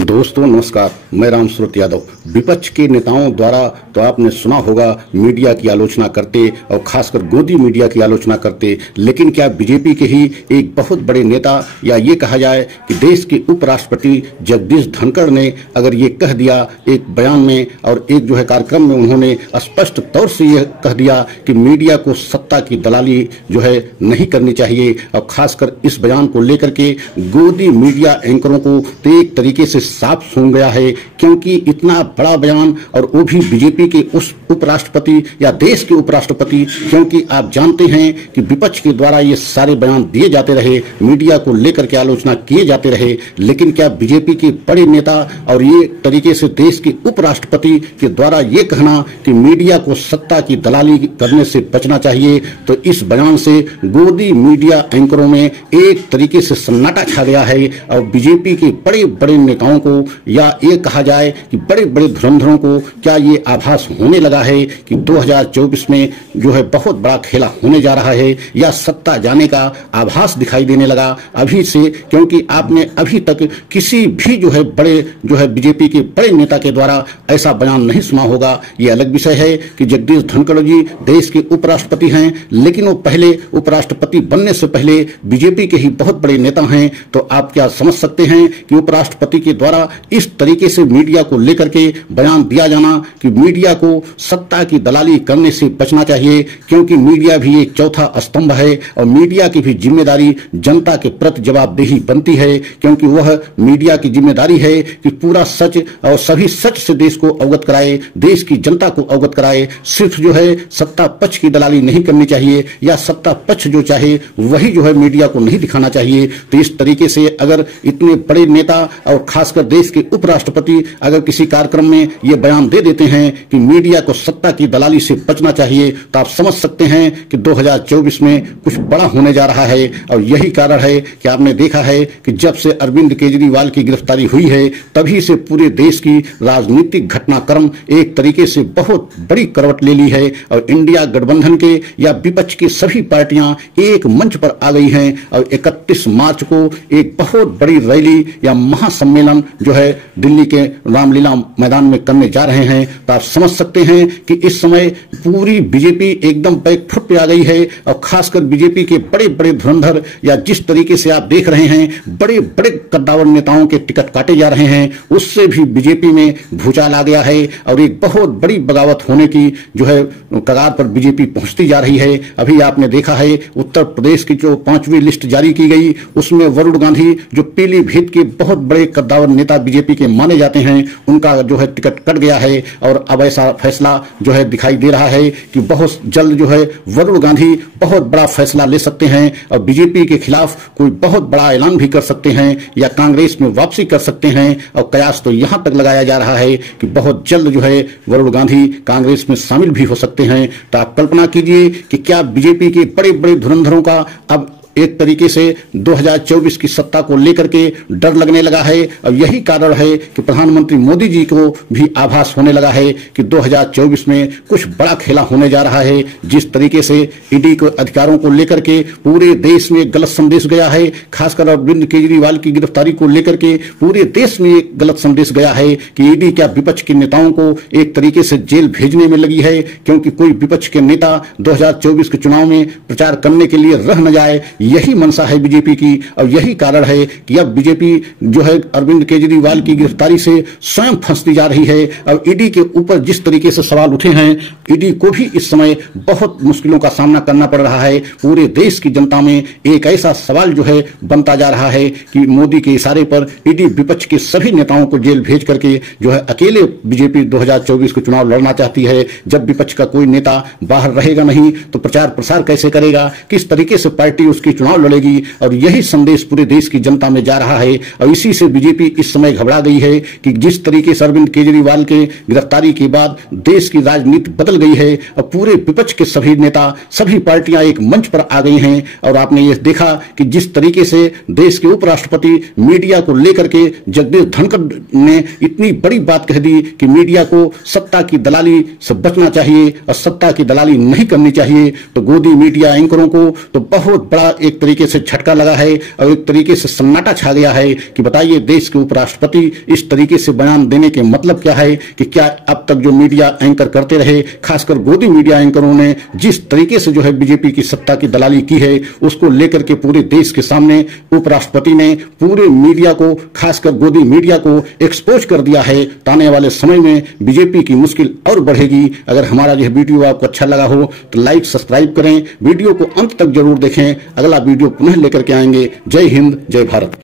दोस्तों नमस्कार, मैं राम सूरत यादव। विपक्ष के नेताओं द्वारा तो आपने सुना होगा मीडिया की आलोचना करते और खासकर गोदी मीडिया की आलोचना करते, लेकिन क्या बीजेपी के ही एक बहुत बड़े नेता या ये कहा जाए कि देश के उपराष्ट्रपति जगदीश धनखड़ ने अगर ये कह दिया एक बयान में और एक जो है कार्यक्रम में उन्होंने स्पष्ट तौर से ये कह दिया कि मीडिया को सत्ता की दलाली जो है नहीं करनी चाहिए, और खासकर इस बयान को लेकर के गोदी मीडिया एंकरों को तो एक तरीके से साफ सूंघ गया है, क्योंकि इतना बड़ा बयान और वो भी बीजेपी के उस उपराष्ट्रपति या देश के उपराष्ट्रपति, क्योंकि आप जानते हैं कि विपक्ष के द्वारा ये सारे बयान दिए जाते रहे, मीडिया को लेकर के आलोचना किए जाते रहे, लेकिन क्या बीजेपी के बड़े नेता और ये तरीके से देश के उपराष्ट्रपति के द्वारा ये कहना कि मीडिया को सत्ता की दलाली करने से बचना चाहिए, तो इस बयान से गोदी मीडिया एंकरों में एक तरीके से सन्नाटा छा गया है। और बीजेपी के बड़े बड़े नेताओं को या ये कहा जाए कि बड़े बड़े धुरंधरों को क्या ये आभास होने लगा है कि 2024 में जो है बहुत बड़ा खेला होने जा रहा है, या सत्ता जाने का आभास दिखाई देने लगा अभी से, क्योंकि आपने अभी तक किसी भी जो है बड़े जो है बीजेपी के बड़े नेता के द्वारा ऐसा बयान नहीं सुना होगा। ये अलग विषय है कि जगदीश धनखड़ जी देश के उपराष्ट्रपति हैं, लेकिन वो पहले उपराष्ट्रपति बनने से पहले बीजेपी के ही बहुत बड़े नेता हैं। तो आप क्या समझ सकते हैं कि उपराष्ट्रपति के द्वारा इस तरीके से मीडिया को लेकर के बयान दिया जाना कि मीडिया को सत्ता की दलाली करने से बचना चाहिए, क्योंकि मीडिया भी एक चौथा स्तंभ है और मीडिया की भी जिम्मेदारी जनता के प्रति जवाबदेही बनती है, क्योंकि वह मीडिया की जिम्मेदारी है कि पूरा सच और सभी सच से देश को अवगत कराए, देश की जनता को अवगत कराए। सिर्फ जो है सत्ता पक्ष की दलाली नहीं करनी चाहिए, या सत्ता पक्ष जो चाहे वही जो है मीडिया को नहीं दिखाना चाहिए। तो इस तरीके से अगर इतने बड़े नेता और खासकर देश के उपराष्ट्रपति अगर किसी कार्यक्रम में ये बयान दे देते हैं कि मीडिया को सत्ता की दलाली से बचना चाहिए, तो आप समझ सकते हैं कि 2024 में कुछ बड़ा होने जा रहा है। और यही कारण है कि आपने देखा है कि जब से अरविंद केजरीवाल की गिरफ्तारी हुई है तभी से पूरे देश की राजनीतिक घटनाक्रम एक तरीके से बहुत बड़ी करवट ले ली है, और इंडिया गठबंधन के या विपक्ष की सभी पार्टियां एक मंच पर आ गई हैं और 31 मार्च को एक बहुत बड़ी रैली या महासम्मेलन जो है दिल्ली के रामलीला मैदान में करने जा रहे हैं। तो आप समझ सकते हैं कि इस समय पूरी बीजेपी एकदम बैकफुट पे आ गई है, और खासकर बीजेपी के बड़े बड़े धुरंधर या जिस तरीके से आप देख रहे हैं बड़े बड़े कद्दावर नेताओं के टिकट काटे जा रहे हैं, उससे भी बीजेपी में भूचाल आ गया है और एक बहुत बड़ी बगावत होने की जो है कगार पर बीजेपी पहुंचती जा रही है। अभी आपने देखा है उत्तर प्रदेश की जो 5वीं लिस्ट जारी की गई उसमें वरुण गांधी जो पीलीभीत के बहुत बड़े कद्दावर नेता बीजेपी के माने जाते हैं, उनका जो है टिकट कट गया है, और अब ऐसा फैसला जो है दिखाई दे रहा है कि बहुत जल्द जो है वरुण गांधी बहुत बड़ा फैसला ले सकते हैं और बीजेपी के खिलाफ कोई बहुत बड़ा ऐलान भी कर सकते हैं या कांग्रेस में वापसी कर सकते हैं। और कयास तो यहां तक लगाया जा रहा है कि बहुत जल्द जो है वरुण गांधी कांग्रेस में शामिल भी हो सकते हैं। तो आप कल्पना कीजिए कि क्या बीजेपी के बड़े बड़े धुरंधरों का अब एक तरीके से 2024 की सत्ता को लेकर के डर लगने लगा है। और यही कारण है कि प्रधानमंत्री मोदी जी को भी आभास होने लगा है कि 2024 में कुछ बड़ा खेला होने जा रहा है। जिस तरीके से ईडी के अधिकारों को लेकर के पूरे देश में गलत संदेश गया है, खासकर अरविंद केजरीवाल की गिरफ्तारी को लेकर के पूरे देश में एक गलत संदेश गया है कि ईडी क्या विपक्ष के नेताओं को एक तरीके से जेल भेजने में लगी है, क्योंकि कोई विपक्ष के नेता 2024 के चुनाव में प्रचार करने के लिए रह न जाए। यही मंशा है बीजेपी की, और यही कारण है कि अब बीजेपी जो है अरविंद केजरीवाल की गिरफ्तारी से स्वयं फंसती जा रही है। और ईडी के ऊपर जिस तरीके से सवाल उठे हैं, ईडी को भी इस समय बहुत मुश्किलों का सामना करना पड़ रहा है। पूरे देश की जनता में एक ऐसा सवाल जो है बनता जा रहा है कि मोदी के इशारे पर ईडी विपक्ष के सभी नेताओं को जेल भेज करके जो है अकेले बीजेपी 2024 को चुनाव लड़ना चाहती है। जब विपक्ष का कोई नेता बाहर रहेगा नहीं तो प्रचार प्रसार कैसे करेगा, किस तरीके से पार्टी उसकी चुनाव लड़ेगी। और यही संदेश पूरे देश की जनता में जा रहा है, और इसी से बीजेपी इस समय घबरा गई है कि जिस तरीके से अरविंद केजरीवाल के गिरफ्तारी के बाद देश की राजनीति बदल गई है और पूरे विपक्ष के सभी नेता सभी पार्टियां एक मंच पर आ गई हैं। और आपने ये देखा कि जिस तरीके से देश के उपराष्ट्रपति मीडिया को लेकर के जगदीश धनखड़ ने इतनी बड़ी बात कह दी कि मीडिया को सत्ता की दलाली से बचना चाहिए और सत्ता की दलाली नहीं करनी चाहिए, तो गोदी मीडिया एंकरों को तो बहुत बड़ा एक तरीके से झटका लगा है और एक तरीके से सन्नाटा छा गया है कि बताइए देश के उपराष्ट्रपति इस तरीके से बयान देने के मतलब क्या है कि क्या अब तक जो मीडिया एंकर करते रहे, खासकर गोदी मीडिया एंकरों ने जिस तरीके से जो है बीजेपी की सत्ता की दलाली की है, उसको लेकर के पूरे देश के सामने उपराष्ट्रपति ने पूरे मीडिया को, खासकर गोदी मीडिया को एक्सपोज कर दिया है। आने वाले समय में बीजेपी की मुश्किल और बढ़ेगी। अगर हमारा यह वीडियो आपको अच्छा लगा हो तो लाइक सब्सक्राइब करें, वीडियो को अंत तक जरूर देखें। अगला वीडियो पुनः लेकर के आएंगे। जय हिंद, जय भारत।